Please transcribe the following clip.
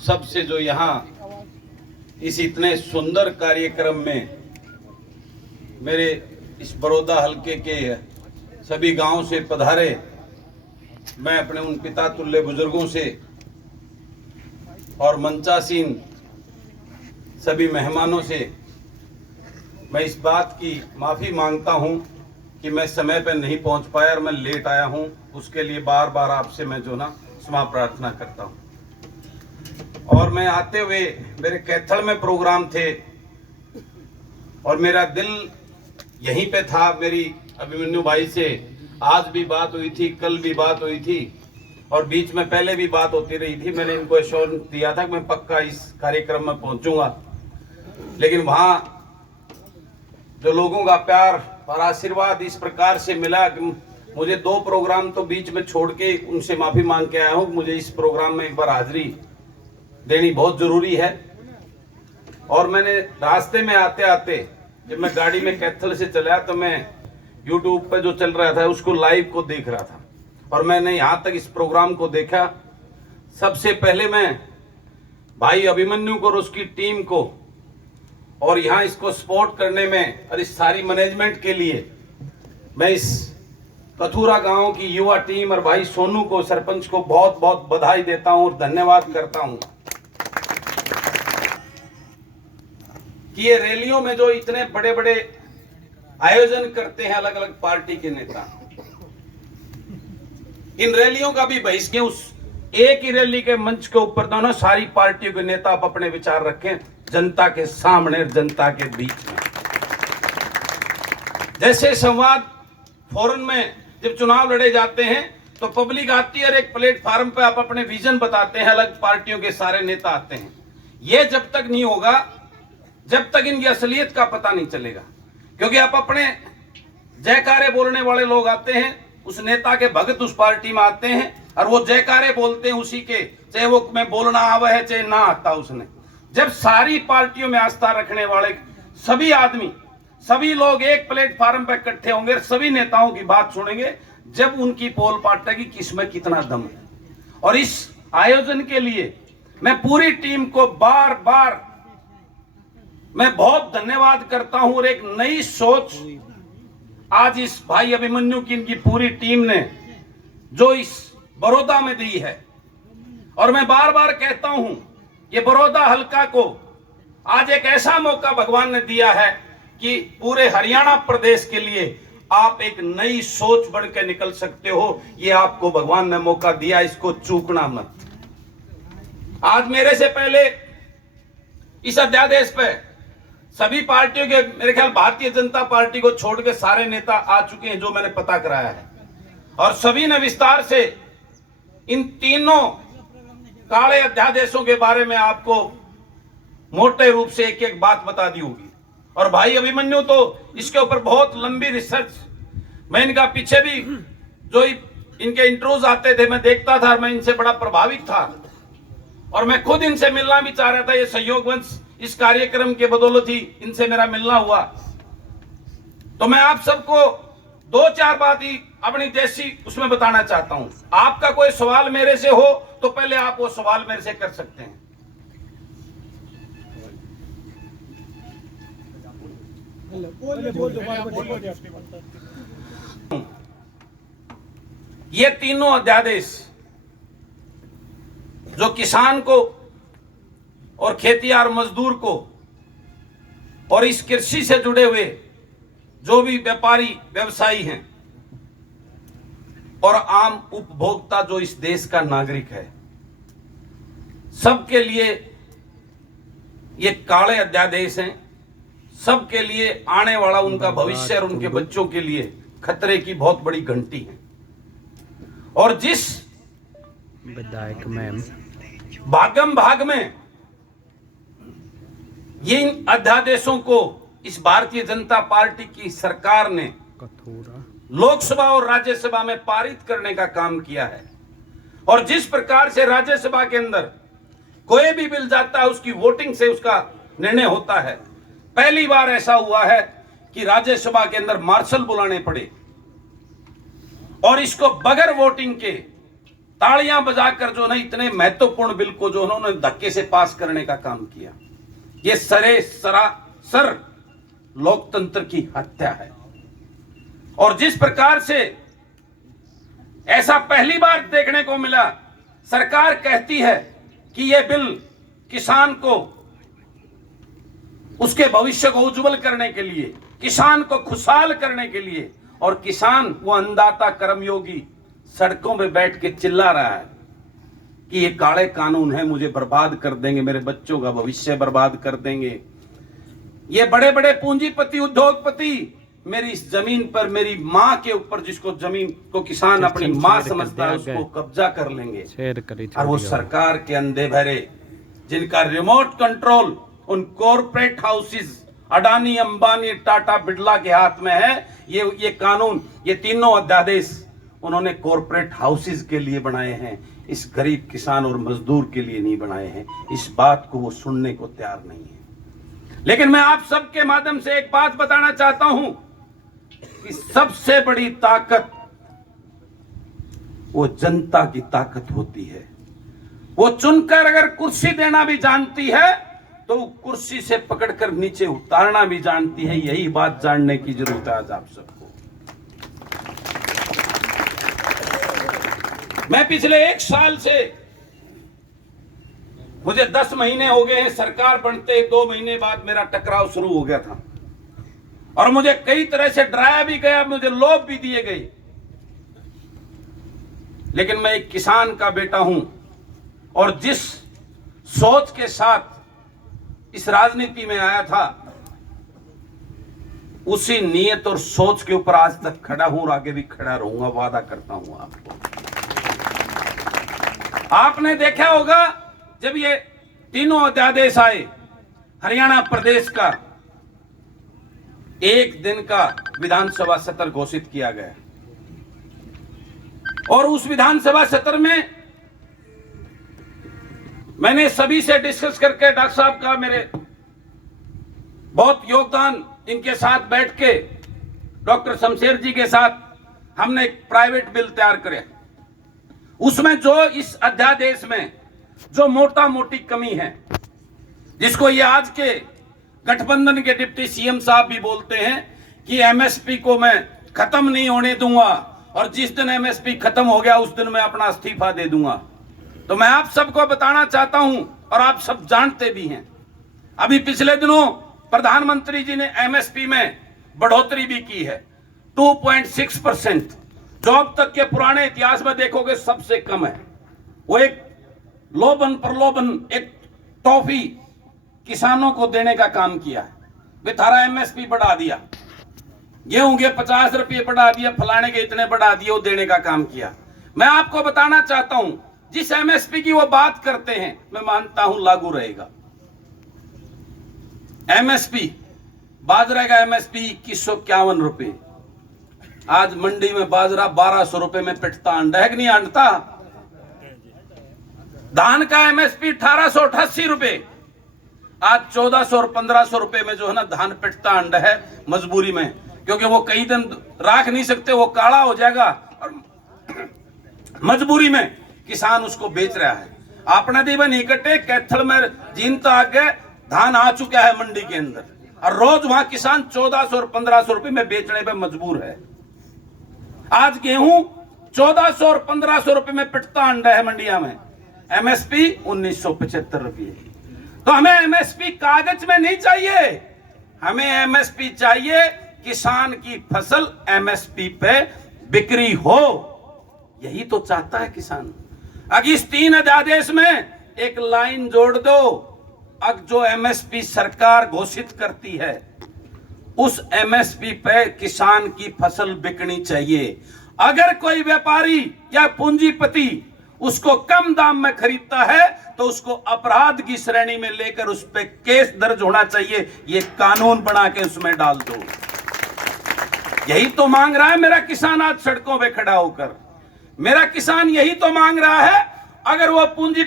सबसे जो यहाँ इस इतने सुंदर कार्यक्रम में मेरे इस बड़ौदा हलके के सभी गांव से पधारे, मैं अपने उन पिता तुल्य बुजुर्गों से और मंचासीन सभी मेहमानों से मैं इस बात की माफ़ी मांगता हूं कि मैं समय पर नहीं पहुंच पाया और मैं लेट आया हूं। उसके लिए बार बार आपसे मैं जो ना क्षमा प्रार्थना करता हूं। और मैं आते हुए मेरे कैथल में प्रोग्राम थे और मेरा दिल यहीं पे था। मेरी अभिमन्यु भाई से आज भी बात हुई थी, कल भी बात हुई थी और बीच में पहले भी बात होती रही थी। मैंने इनको एश्योरेंस दिया था कि मैं पक्का इस कार्यक्रम में पहुंचूंगा, लेकिन वहां जो लोगों का प्यार और आशीर्वाद इस प्रकार से मिला कि मुझे 2 प्रोग्राम तो बीच में छोड़ के उनसे माफी मांग के आया हूं। मुझे इस प्रोग्राम में एक बार हाजिरी देनी बहुत जरूरी है। और मैंने रास्ते में आते आते जब मैं गाड़ी में कैथल से चला तो मैं यूट्यूब पे जो चल रहा था उसको लाइव को देख रहा था और मैंने यहाँ तक इस प्रोग्राम को देखा। सबसे पहले मैं भाई अभिमन्यु को और उसकी टीम को और यहाँ इसको सपोर्ट करने में और इस सारी मैनेजमेंट के लिए मैं इस कथूरा गांव की युवा टीम और भाई सोनू को, सरपंच को बहुत बहुत बधाई देता हूं और धन्यवाद करता हूं कि ये रैलियों में जो इतने बड़े बड़े आयोजन करते हैं अलग अलग पार्टी के नेता, इन रैलियों का भी बहिष्कार उस एक ही रैली के मंच के ऊपर दोनों सारी पार्टियों के नेता आप अपने विचार रखें जनता के सामने, जनता के बीच में। जैसे संवाद फोरम में जब चुनाव लड़े जाते हैं तो पब्लिक आती है और एक प्लेटफार्म पे आप अपने विजन बताते हैं, अलग पार्टियों के सारे नेता आते हैं। ये जब तक नहीं होगा जब तक इनकी असलियत का पता नहीं चलेगा, क्योंकि आप अपने जयकारे बोलने वाले लोग आते हैं, उस नेता के भगत उस पार्टी में आते हैं और वो जयकारे बोलते हैं उसी के, चाहे वो में बोलना आवे है चाहे ना आता उसने। जब सारी पार्टियों में आस्था रखने वाले सभी आदमी, सभी लोग एक प्लेटफार्म पर इकट्ठे होंगे, सभी नेताओं की बात सुनेंगे, जब उनकी पोल पाटेगी किसमें कितना दम है। और इस आयोजन के लिए मैं पूरी टीम को बार बार मैं बहुत धन्यवाद करता हूं और एक नई सोच आज इस भाई अभिमन्यु की इनकी पूरी टीम ने जो इस बड़ौदा में दी है। और मैं बार बार कहता हूं ये बड़ौदा हल्का को आज एक ऐसा मौका भगवान ने दिया है कि पूरे हरियाणा प्रदेश के लिए आप एक नई सोच बढ़ के निकल सकते हो। ये आपको भगवान ने मौका दिया, इसको चूकना मत। आज मेरे से पहले इस अध्यादेश पे सभी पार्टियों के, मेरे ख्याल भारतीय जनता पार्टी को छोड़ के सारे नेता आ चुके हैं जो मैंने पता कराया है, और सभी ने विस्तार से इन तीनों काले अध्यादेशों के बारे में आपको मोटे रूप से एक एक बात बता दी होगी। और भाई अभिमन्यु तो इसके ऊपर बहुत लंबी रिसर्च, मैं इनका पीछे भी जो इनके इंट्रोज आते थे मैं देखता था और मैं इनसे बड़ा प्रभावित था और मैं खुद इनसे मिलना भी चाह रहा था। ये संयोगवश इस कार्यक्रम के बदौलत ही इनसे मेरा मिलना हुआ। तो मैं आप सबको 2-4 बात ही अपनी जैसी उसमें बताना चाहता हूं। आपका कोई सवाल मेरे से हो तो पहले आप वो सवाल मेरे से कर सकते हैं। ये तीनों अध्यादेश जो किसान को और खेतिहर मजदूर को और इस कृषि से जुड़े हुए जो भी व्यापारी व्यवसायी हैं और आम उपभोक्ता जो इस देश का नागरिक है, सबके लिए ये काले अध्यादेश हैं। सबके लिए आने वाला उनका भविष्य और उनके बच्चों के लिए खतरे की बहुत बड़ी घंटी है। और जिस विधायक मैम भागम भाग में ये इन अध्यादेशों को इस भारतीय जनता पार्टी की सरकार ने कथूरा लोकसभा और राज्यसभा में पारित करने का काम किया है, और जिस प्रकार से राज्यसभा के अंदर कोई भी बिल जाता है उसकी वोटिंग से उसका निर्णय होता है। पहली बार ऐसा हुआ है कि राज्यसभा के अंदर मार्शल बुलाने पड़े और इसको बगैर वोटिंग के तालियां बजाकर जो ना इतने महत्वपूर्ण बिल को जो उन्होंने धक्के से पास करने का काम किया, ये सरासर लोकतंत्र की हत्या है। और जिस प्रकार से ऐसा पहली बार देखने को मिला, सरकार कहती है कि यह बिल किसान को, उसके भविष्य को उज्जवल करने के लिए, किसान को खुशहाल करने के लिए, और किसान वो अन्नदाता कर्मयोगी सड़कों पे बैठ के चिल्ला रहा है कि ये काले कानून है, मुझे बर्बाद कर देंगे, मेरे बच्चों का भविष्य बर्बाद कर देंगे। ये बड़े बड़े पूंजीपति, उद्योगपति मेरी इस जमीन पर, मेरी माँ के ऊपर, जिसको जमीन को किसान अपनी माँ समझता है, उसको कब्जा कर लेंगे। और वो सरकार के अंधे बहरे, जिनका रिमोट कंट्रोल उन कॉर्पोरेट हाउसेस अडानी, अंबानी, टाटा, बिड़ला के हाथ में है। ये कानून, ये तीनों अध्यादेश उन्होंने कॉर्पोरेट हाउसेस के लिए बनाए हैं, इस गरीब किसान और मजदूर के लिए नहीं बनाए हैं। इस बात को वो सुनने को तैयार नहीं है। लेकिन मैं आप सबके माध्यम से एक बात बताना चाहता हूं कि सबसे बड़ी ताकत वो जनता की ताकत होती है। वो चुनकर अगर कुर्सी देना भी जानती है तो कुर्सी से पकड़कर नीचे उतारना भी जानती है। यही बात जानने की जरूरत है आज आप सबको। मैं पिछले 1 साल से, मुझे 10 महीने हो गए हैं, सरकार बनते 2 महीने बाद मेरा टकराव शुरू हो गया था और मुझे कई तरह से डराया भी गया, मुझे लोभ भी दिए गए। लेकिन मैं एक किसान का बेटा हूं और जिस सोच के साथ इस राजनीति में आया था, उसी नीयत और सोच के ऊपर आज तक खड़ा हूं और आगे भी खड़ा रहूंगा, वादा करता हूं आपको। आपने देखा होगा जब ये तीनों अध्यादेश आए, हरियाणा प्रदेश का 1 दिन का विधानसभा सत्र घोषित किया गया और उस विधानसभा सत्र में मैंने सभी से डिस्कस करके, डॉक्टर साहब का मेरे बहुत योगदान, इनके साथ बैठ के, डॉक्टर शमशेर जी के साथ हमने एक प्राइवेट बिल तैयार करे। उसमें जो इस अध्यादेश में जो मोटा मोटी कमी है, जिसको ये आज के गठबंधन के डिप्टी सीएम साहब भी बोलते हैं कि एमएसपी को मैं खत्म नहीं होने दूंगा और जिस दिन एमएसपी खत्म हो गया उस दिन मैं अपना इस्तीफा दे दूंगा। तो मैं आप सबको बताना चाहता हूं और आप सब जानते भी हैं, अभी पिछले दिनों प्रधानमंत्री जी ने एमएसपी में बढ़ोतरी भी की है 2.6%, जो अब तक के पुराने इतिहास में देखोगे सबसे कम है। वो एक लोभन प्रलोभन, एक टॉफी किसानों को देने का काम किया है। बेथारा एमएसपी बढ़ा दिया, गेहूं के 50 रुपये बढ़ा दिया, फलाने के इतने बढ़ा दिए, वो देने का काम किया। मैं आपको बताना चाहता हूं, जिस एमएसपी की वो बात करते हैं, मैं मानता हूं लागू रहेगा। एमएसपी, बाजरा का एमएसपी 2151 रुपए, आज मंडी में बाजरा 1200 रुपए में पिटता अंडा है कि नहीं अंडता। धान का एमएसपी 1888 रुपए, आज 1400 और 1500 रुपए में जो है ना धान पिटता अंडा है, मजबूरी में, क्योंकि वो कई दिन राख नहीं सकते, वो काला हो जाएगा और मजबूरी में किसान उसको बेच रहा है। अपना दीवन इकट्ठे कैथल में जीनता आगे धान आ चुका है मंडी के अंदर और रोज वहां किसान 1400 और 1500 रुपए में बेचने पे मजबूर है। आज गेहूं 1400 और 1500 रुपए में पिटता अंडा है मंडिया में, एमएसपी 1975 रुपये। तो हमें एमएसपी कागज में नहीं चाहिए, हमें एमएसपी चाहिए किसान की फसल एमएसपी पे बिक्री हो। यही तो चाहता है किसान। अब इस 3 अध्यादेश में एक लाइन जोड़ दो, अब जो एमएसपी सरकार घोषित करती है उस एमएसपी पे किसान की फसल बिकनी चाहिए। अगर कोई व्यापारी या पूंजीपति उसको कम दाम में खरीदता है तो उसको अपराध की श्रेणी में लेकर उस पे केस दर्ज होना चाहिए। ये कानून बना के उसमें डाल दो। यही तो मांग रहा है मेरा किसान आज सड़कों पे खड़ा होकर। मेरा किसान यही तो मांग रहा है। अगर वो पूंजी